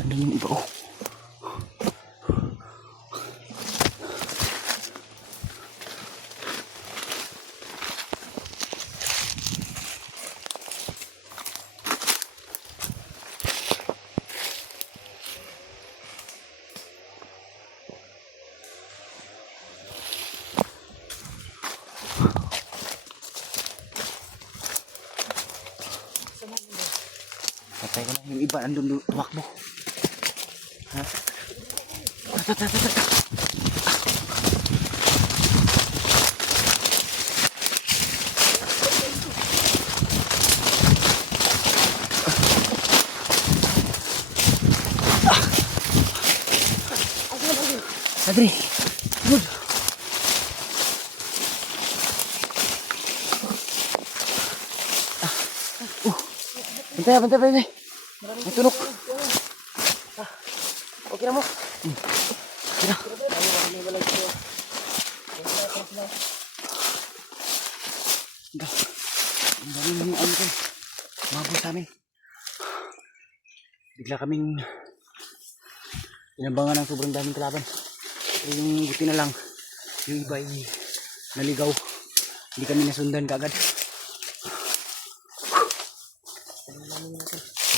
Ano yung iba oh. Patay ko na yung iba andun tumakbo. Ha? Adri, good. Bantay. May tunok. Okay na mo. Okay na. Ang dami ng ano ko. Mabot sa amin. Bigla kaming inabangan ng sobrang daming kalaban. Pero yung buti na lang, yung iba ay naligaw. Hindi kami nasundan kaagad.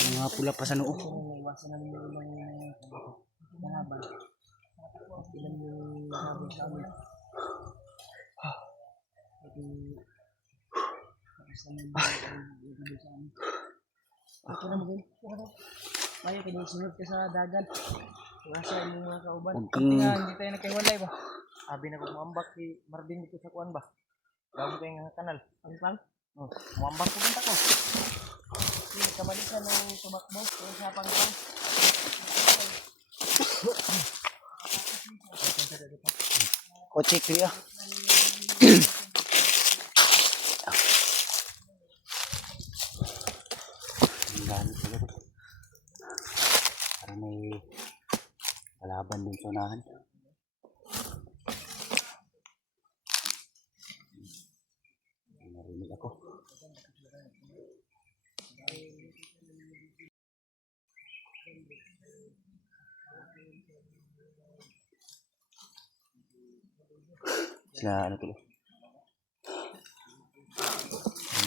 Yung mga pula pa sa noo. Ayaw, kinisunod ka sa dagat. Wasa yung mga kauban. Hindi tayo nagkahiwalay ba? Sabi na kung umambak si Marvin dito sa kuwan ba? Gawin ko yung kanal. Ang plan? Umambak ko punta ko. Hindi kamalisan ng tumakbo. Kaya sa pangkang. Kotse kriya. Para may kalaban din sa unahan. Narinig ako. Sila ano tuloy?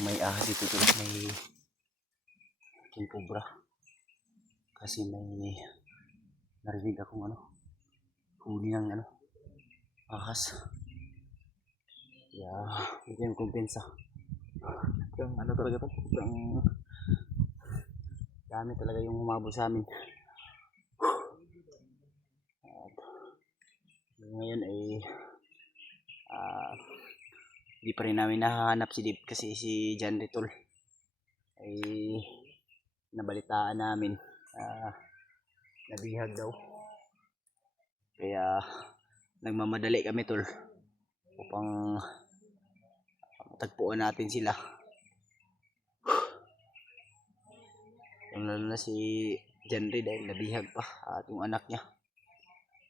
May ahas dito tuloy. May king cobra. Kasi may narinig akong ano, huli ng ano, ahas. Kaya hindi yung kumpensa. Yung ano talaga to, yung dami talaga yung humabol sa amin. At ngayon ay hindi pa rin namin nahahanap si Dip kasi si John Ritol ay nabalitaan namin nabihag daw. Kaya nagmamadali kami tol upang matagpuan natin sila. Yung lalo na si John Ritol dahil nabihag pa at yung anak niya.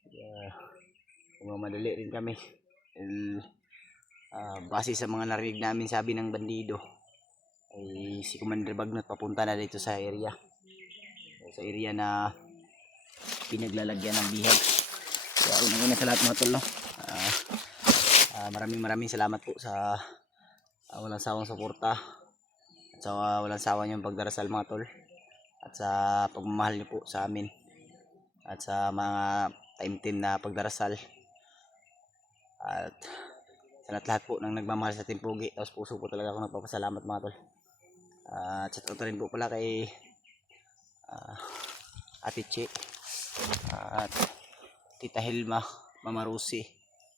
Kaya nagmamadali rin kami. Base sa mga narinig namin sabi ng bandido ay si Commander Bagnot papunta na dito sa area na pinaglalagyan ng bihag. Kaya unang-una sa lahat mga tol, no? Maraming salamat po sa walang sawang suporta at sa walang sawa niyong pagdarasal mga tol at sa pagmamahal niyo po sa amin at sa mga time team na pagdarasal at sa lahat po ng nagmamahal sa Team Pugi. Tapos puso po talaga ako nagpapasalamat mga tol. At shout out rin po pala kay Ate Che at Tita Hilma, Mama Rosie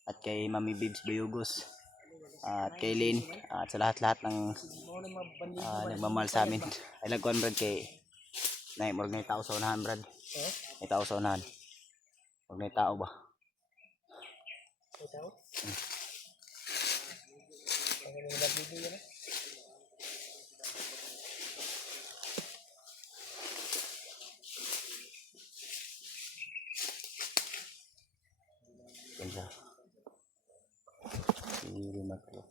at kay Mami Bibs Bayugos at kay Lynn at sa lahat ng nagmamahal sa amin. Ay lagkuhan brad kay Naimorg na itao sa unahan brad. Itao sa unahan. Pag may tao ba? May tao? Ang nag-video yan. Yan siya. Hindi matlo.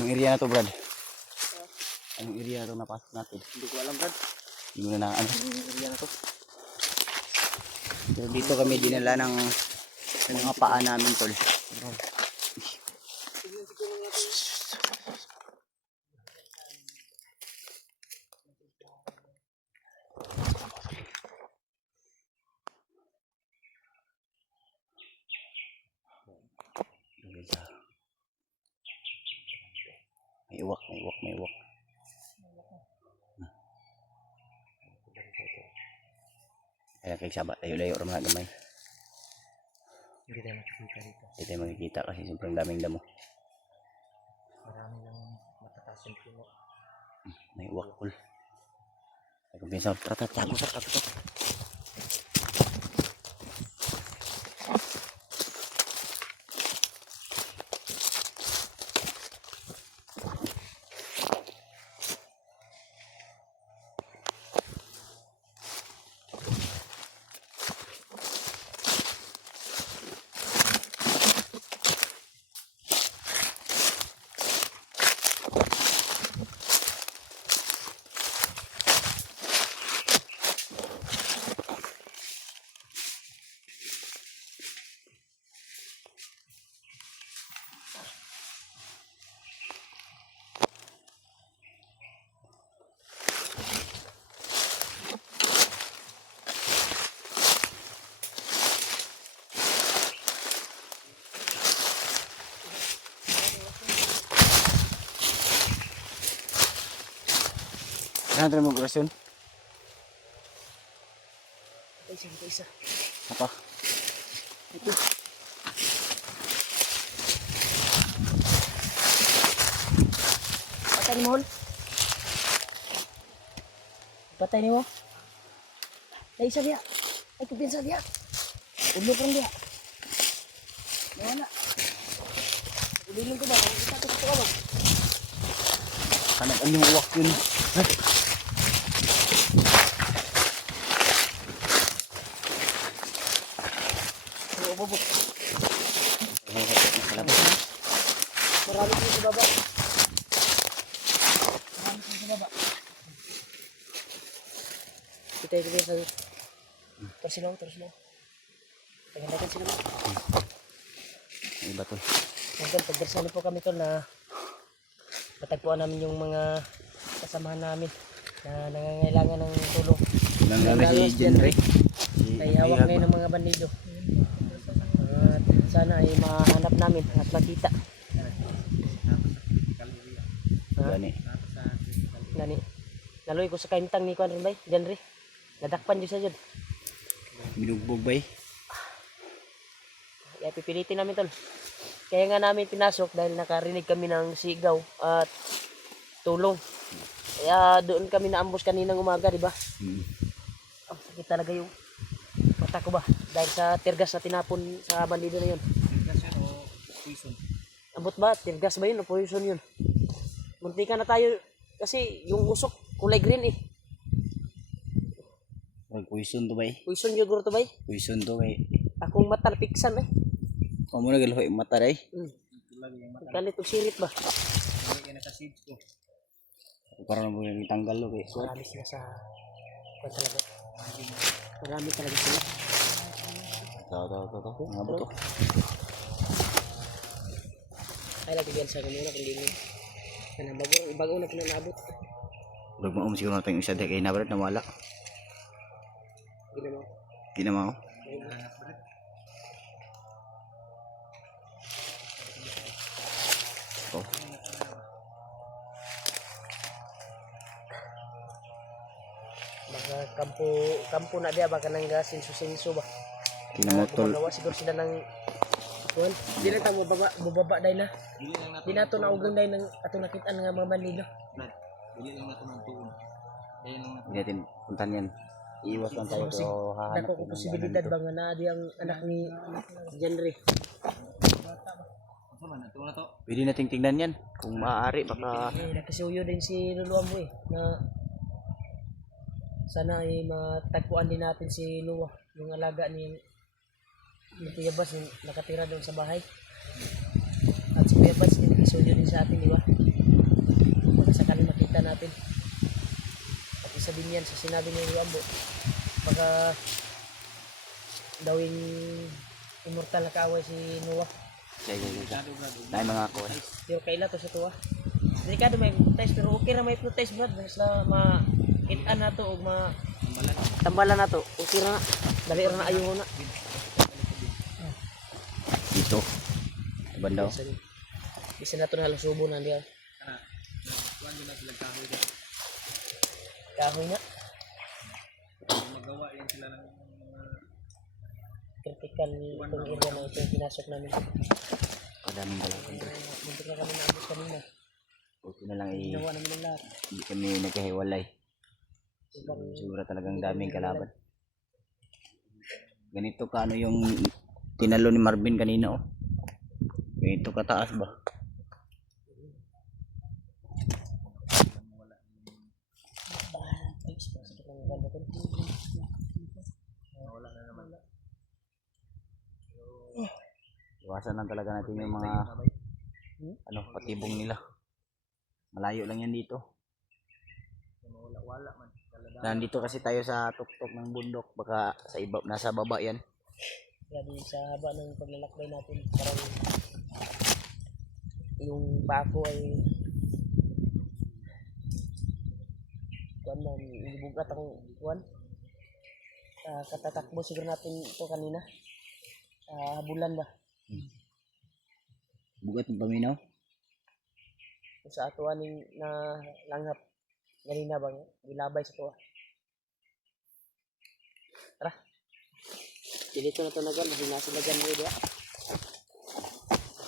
Anong area na to, Brad? Anong area na to napasok natin? Hindi ko alam, Brad. Hindi mo na ano? Anong area na to? So, dito kami dinala ng mga paa namin, tol. May uwak, may uwak, may uwak. Kaya kay Saba, layo-layo rin mga gamay. Hindi tayo makikita dito. Hindi tayo makikita kasi sobrang daming damo. Marami lang matataas yung puno. May uwak, tol. Ay, kung pinsan, tara, tago sa tago. Saan tayo mag-orasyon? Ito isa. Apa? Ito. Patay ni mo, Hol. Patay ni mo. Ay, isa dia. Ay, kupinsa dia. Ulo parang dia. Nawala. Uliling ko ba? Kita ko sa ba? Kanan ang yung uwak yun. Ay! Oo, bubot. Nakalabas na. Marami ko sa baba. Marami ko sa baba. Kita sa tersilong. Paghandakan sila ba? May iba, tol. Hanggang pagdarsalo po kami tol na matagpuan namin yung mga kasamahan namin na nangangailangan ng tulong. Nangangailangan si Jenry. Ay hawak na yun ng mga bandido. At sana ay mahanap namin at makita. Gani. Nani. Naloy ko sa kaintang ni Kuan Bay, Jenry. Nadakpan jud sa jud. Binugbog ba eh? Kaya pipilitin namin tol. Kaya nga namin pinasok dahil nakarinig kami ng sigaw at tulong. Kaya doon kami naambos kaninang umaga, di ba? Ang sakit talaga yung mata ko ba? Dahil sa tirgas na tinapon sa bandido na yun. Tirgas yun o poison? Abot ba? Tirgas ba yun o poison yun? Muntika na tayo kasi yung usok kulay green eh. Poison to ba eh? Poison yogurt to ba eh? Poison to ba eh? Akong mata napiksan eh. Kamu na galaw yung mata rin. Kalit og sirit ba? Parang mo yung tanggal lo eh. Marami sila sa kwan talaga. Marami talaga sila. Ito. Nga ba to? Ay lagi yan sa kanila kung di mo. Kanang bago na pinanabot. Huwag mo siguro natin yung isa dek ay nabalat na wala. Ginawa. Ginawa ko. Oh. Baka kampo na dia baka nang sinso ba. Kinamotol. Gumagawa siguro sila ng kuan. Di na ta mababa dahil na. Di na to naugang dahil ng ato nakita nga mga Manilo. Hindi natin puntan yan. Iiwas lang tayo pero hahanap Dako ko posibilidad ba nga na di ang anak ni Jenry. Pwede nating tingnan yan. Kung maaari baka Nakasuyo din si Luluan mo na sana ay matagpuan din natin si Lua, yung alaga ni Kuya Bas yung nakatira doon sa bahay. At si Kuya Bas yung nakasuyo din sa atin, di ba? Baka sakali makita natin. At isa din yan sa sinabi ni Luluan mo, baka dawing immortal na kaaway si Noah. Dahil mga ako eh. Pero kaila to sa tuwa. Delikado may protest pero okay ra may protest brad basta ma-hit-an na to o tambalan na to. Okay ra na. Dali ra na ayo na. Dito. Bandaw. Bisa na to na halos subo na diya. Kahoy na. Magawa yan sila ng critical itong area na ito yung pinasok namin. Kadaming dalagan. Muntik na kami naabot kanina. Buti na lang Ginawa namin ang lahat. hindi kami nagkahiwalay. Siguro talagang daming kalaban. Ganito ka ano yung tinalo ni Marvin kanina oh. Ganito kataas ba? Iwasan lang talaga natin yung mga ano patibong nila. Malayo lang yan dito. Nandito kasi tayo sa tuktok ng bundok, baka sa iba nasa baba yan. Grabe sa haba ng paglalakbay natin, parang yung bako ay kuan man, ibugat ang kuan. Katatakbo siguro natin ito kanina. Habulan ba? Bugat ng paminaw. Kung sa ato aning na langhap ganina bang gilabay sa tuwa. Tara. Dito na to nagan, hinasi nagan mo diya.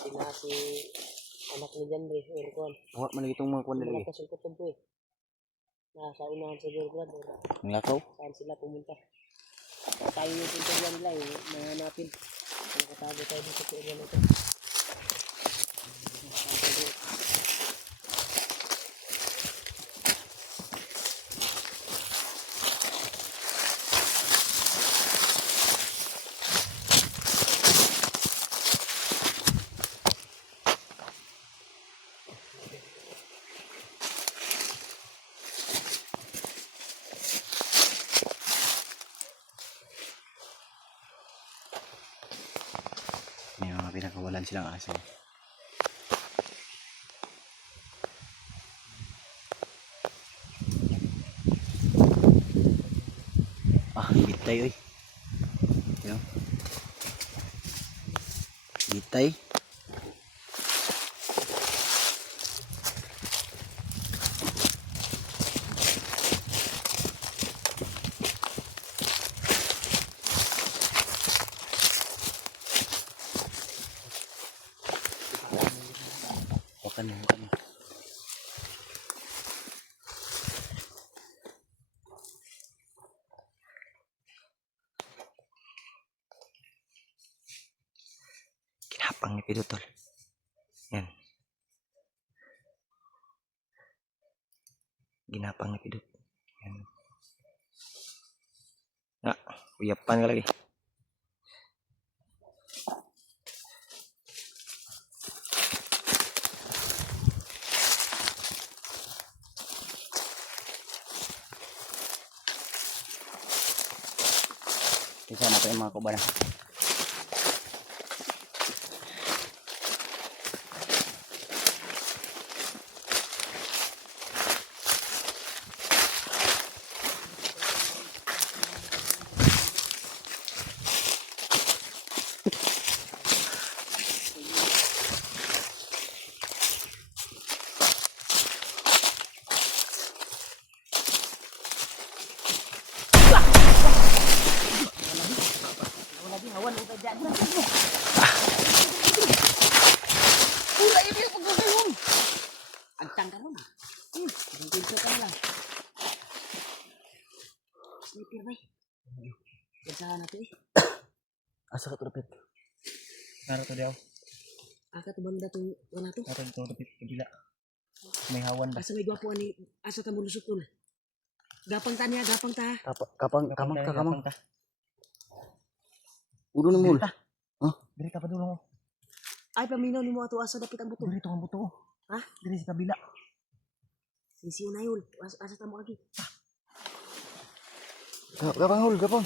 Hinasi anak ni Janre or kuan. Huwag man itong mga kuwan dali. Malakas yung kutob ko Nasa unahan sa Jorgrad. Ang lakaw. Saan sila pumunta? Tayo yung punta nila mahanapin. Nakatago tayo dito sa area na ito. May mga pinakawalan silang aso. Bitay oy. Yo. Bitay. Wakan mo. Kinapang ni Pidutol. Yan. Ginapang ni Pidut. Yan. Uyapan ka lagi. Isa na pa yung mga kubana. Pula yun yung pagkakayon. Agtang ka ron. Ang pinto ka lang. Sniper bay. Pagsahan natin eh. Asa ka trapit? Naro to daw. Aka to banda to wala to. Naro to dapit kabila. May hawan ba? Asa may gwapo ani asa ta mo lusukol. Gapang ta niya, gapang ta. Kamang ka kamang. Ulo ni mul. Diri ka pa dulo mo. Ay paminaw nimo ato asa dapit ang buto. Diri to ang buto. Ha? Diri sa kabila. Sisiw na yun. Asa ta mo agi. Gapang hul, gapang.